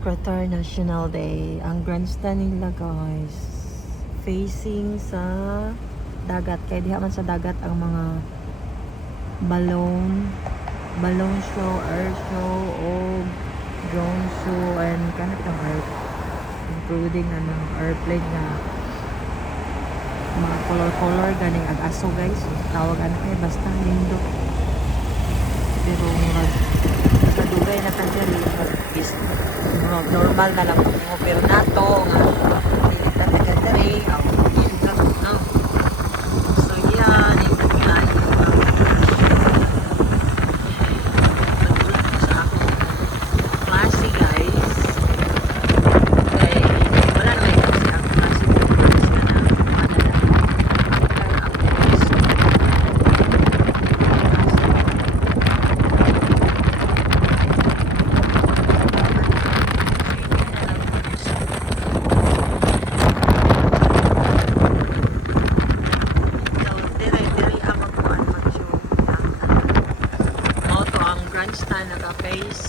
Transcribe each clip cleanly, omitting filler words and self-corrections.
Qatar National Day. Ang grandstand nila guys, facing sa dagat. Kaya diha man sa dagat ang mga balloon show, air show, o drone show, and kanat ng art. Including ng airplane na mga color ganing ag-aso guys. Tawagan kay basta lindo. Pero kadugay na tayo is normal na lang mo, pero nato nga dili ta taga diri aw ka no. So yan ito na sa akong klase guys. Kay wala na ito sa akong klase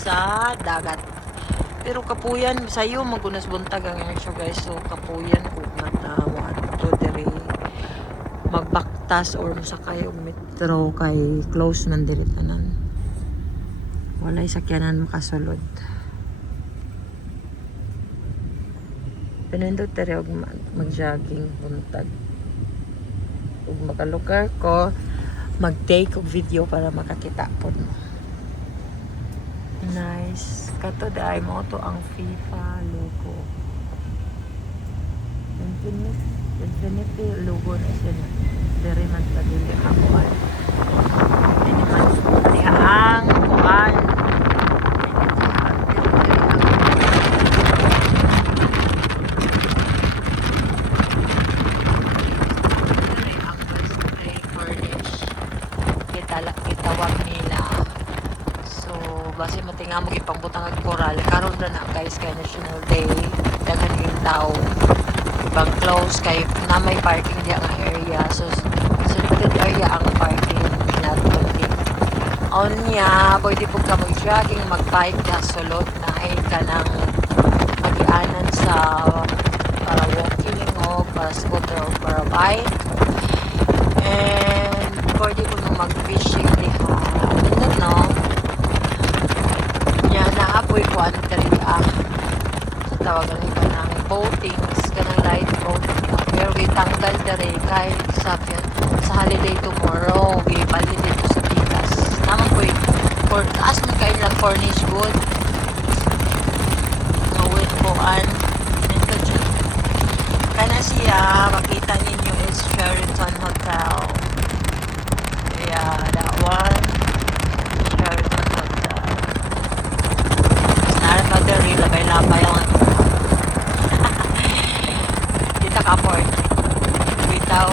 sa dagat. Pero kapuyan sayo magunas buntag ang show guys. So kapuyan kung natawa to diri magbaktas or musakay og metro kay close man diri tanan. Walay sakyanan makasulod. Pinindot diri og mag-jogging buntag. Ug makalugar ko mag-take og video para makakita pod mo. Nice. Kato dahil mo to ang FIFA logo. Infinity logo na siya na. Very man tadili kakuan. Ini man diha ang kuan. Kitawag nila. Base matinga mo ipangbutang ang koral karon na guys kay National Day daghan yung tao ibang close kay na may parking diya ang area so selected area ang parking natin onya pwede po ka mag-jogging mag-bike na sulod na ay ka ng magianan sa para walking o para scooter o para bike and pwede po mag-fishing diha no naapoy ko ano dali so tawagan ito ng boatings kanang light boat pero itanggal dali kahit sa holiday tomorrow ibalik dito sa Pikas naman po for taas na kain lang furnish good ngawin po ito dyan kana siya makita ninyo is Sheraton Hotel yeah that one Sheraton Hotel Madari, labay-labay ang kita ka-port bitaw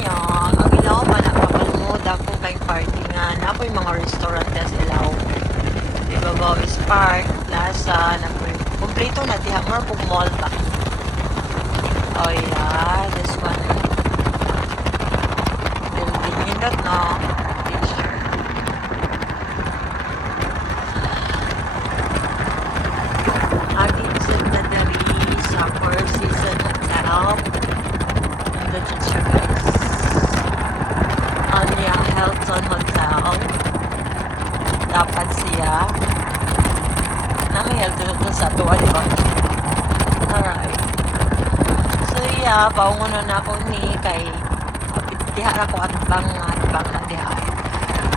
yan ang ilaw pa na kapalmod ako kay party nga na po yung mga restaurant na ilaw diba Bowis Park Plaza kumplito na diha more kung mall ba oh yeah this one building yun that no Hilton Hotel dapat siya na may Hilton sa tuwa diba alright so yeah paungunan na ako ni kay diha na ko at bang na diha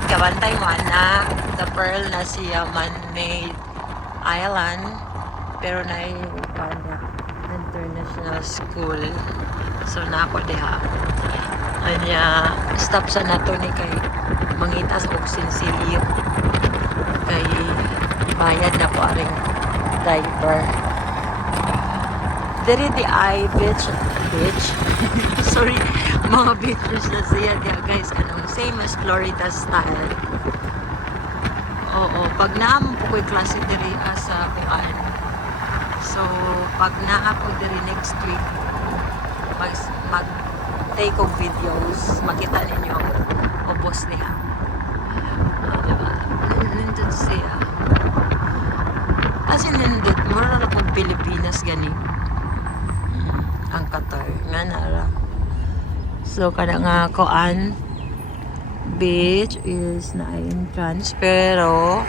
kabantay mo na the Pearl na siya man-made island pero na yung international school so na ako diha anya stop sa nato ni kay mangitas og sinsilyo kay bayad na po aring driver diri di ay beach sorry mga beaches na siya diya guys anong same as Florida style oo pag naam po ko'y klase diri sa kuan so pag naa po diri next week mag take of videos makita ninyo ubos niya gani. Ang Qatar nga nara. So kada nga koan beach is na entrance pero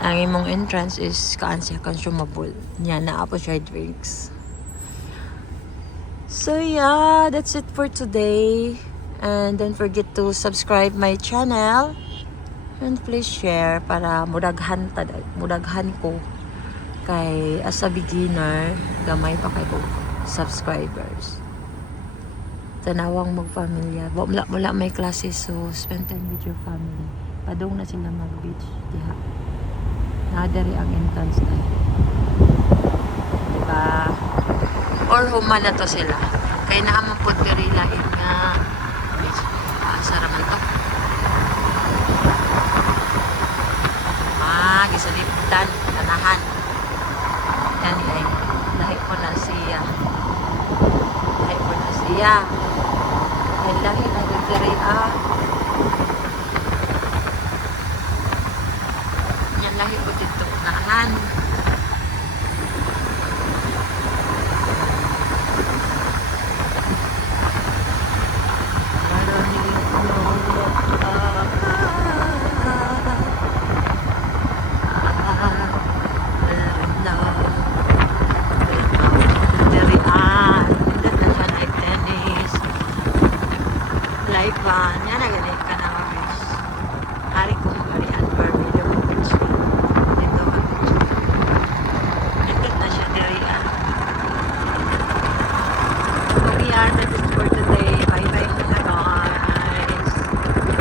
ang imong entrance is kaan siya consumable. Nya naa po siya drinks. So yeah, that's it for today. And don't forget to subscribe my channel. And please share para mudaghan ko kay as a beginner gamay pa kay ko subscribers. Tanawang magpamilya. Wala may klase so spend time with your family. Padung na sila mag-beach diha. Nadari ang entrance na. Diba? Or human na to sila. Kay naamang po diri lain nga beach. Asara man to. Gisaliptan, tanahan. Yan ay lahi po na siya.